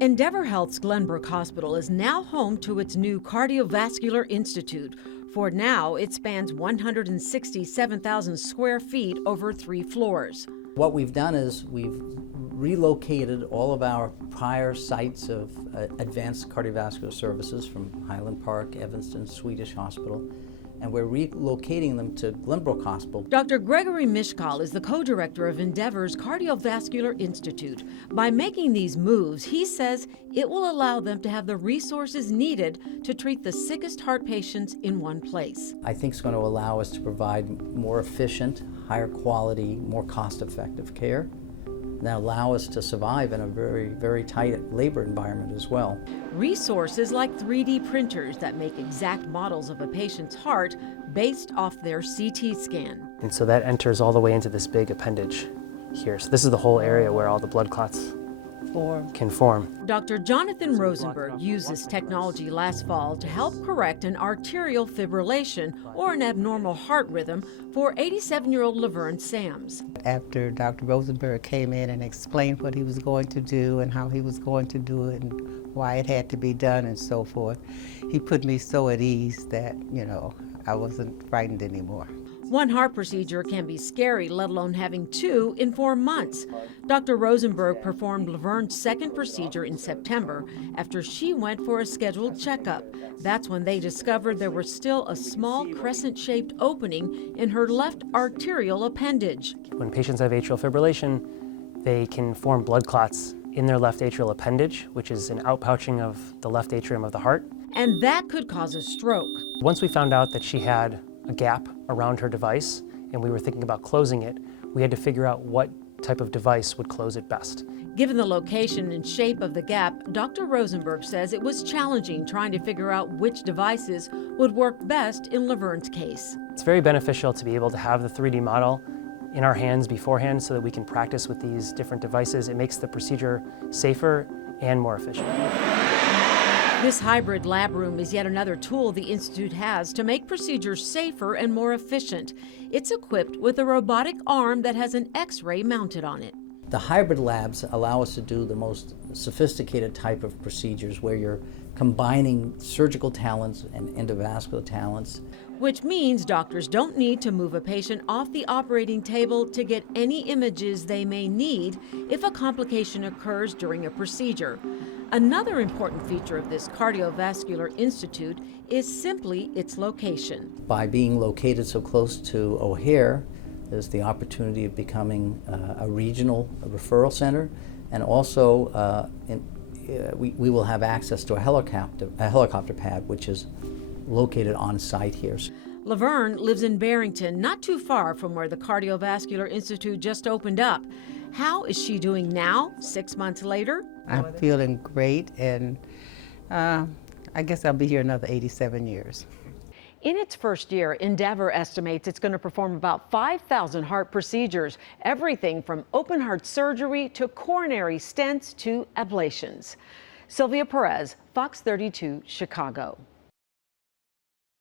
Endeavor Health's Glenbrook Hospital is now home to its new Cardiovascular Institute. For now, it spans 167,000 square feet over 3 floors. What we've done is we've relocated all of our prior sites of advanced cardiovascular services from Highland Park, Evanston, Swedish Hospital, and we're relocating them to Glenbrook Hospital. Dr. Gregory Mishkal is the co-director of Endeavor's Cardiovascular Institute. By making these moves, he says it will allow them to have the resources needed to treat the sickest heart patients in one place. I think it's going to allow us to provide more efficient, higher quality, more cost-effective care, and allow us to survive in a very, very tight labor environment as well. Resources like 3D printers that make exact models of a patient's heart based off their CT scan. And so that enters all the way into this big appendage here. So this is the whole area where all the blood clots can form. Dr. Jonathan Rosenberg used this technology last fall to help correct an arterial fibrillation or an abnormal heart rhythm for 87-year-old Laverne Sams. After Dr. Rosenberg came in and explained what he was going to do and how he was going to do it and why it had to be done and so forth, he put me so at ease that, I wasn't frightened anymore. One heart procedure can be scary, let alone having 2 in 4 months. Dr. Rosenberg performed Laverne's second procedure in September after she went for a scheduled checkup. That's when they discovered there was still a small crescent-shaped opening in her left arterial appendage. When patients have atrial fibrillation, they can form blood clots in their left atrial appendage, which is an outpouching of the left atrium of the heart. And that could cause a stroke. Once we found out that she had a gap around her device and we were thinking about closing it, we had to figure out what type of device would close it best. Given the location and shape of the gap, Dr. Rosenberg says it was challenging trying to figure out which devices would work best in Laverne's case. It's very beneficial to be able to have the 3D model in our hands beforehand so that we can practice with these different devices. It makes the procedure safer and more efficient. This hybrid lab room is yet another tool the Institute has to make procedures safer and more efficient. It's equipped with a robotic arm that has an X-ray mounted on it. The hybrid labs allow us to do the most sophisticated type of procedures where you're combining surgical talents and endovascular talents. Which means doctors don't need to move a patient off the operating table to get any images they may need if a complication occurs during a procedure. Another important feature of this Cardiovascular Institute is simply its location. By being located so close to O'Hare, there's the opportunity of becoming a regional referral center, and also we will have access to a helicopter pad, which is located on site here. Laverne lives in Barrington, not too far from where the Cardiovascular Institute just opened up. How is she doing now, 6 months later? I'm feeling great, and I guess I'll be here another 87 years. In its first year, Endeavor estimates it's going to perform about 5,000 heart procedures, everything from open heart surgery to coronary stents to ablations. Sylvia Perez, Fox 32, Chicago.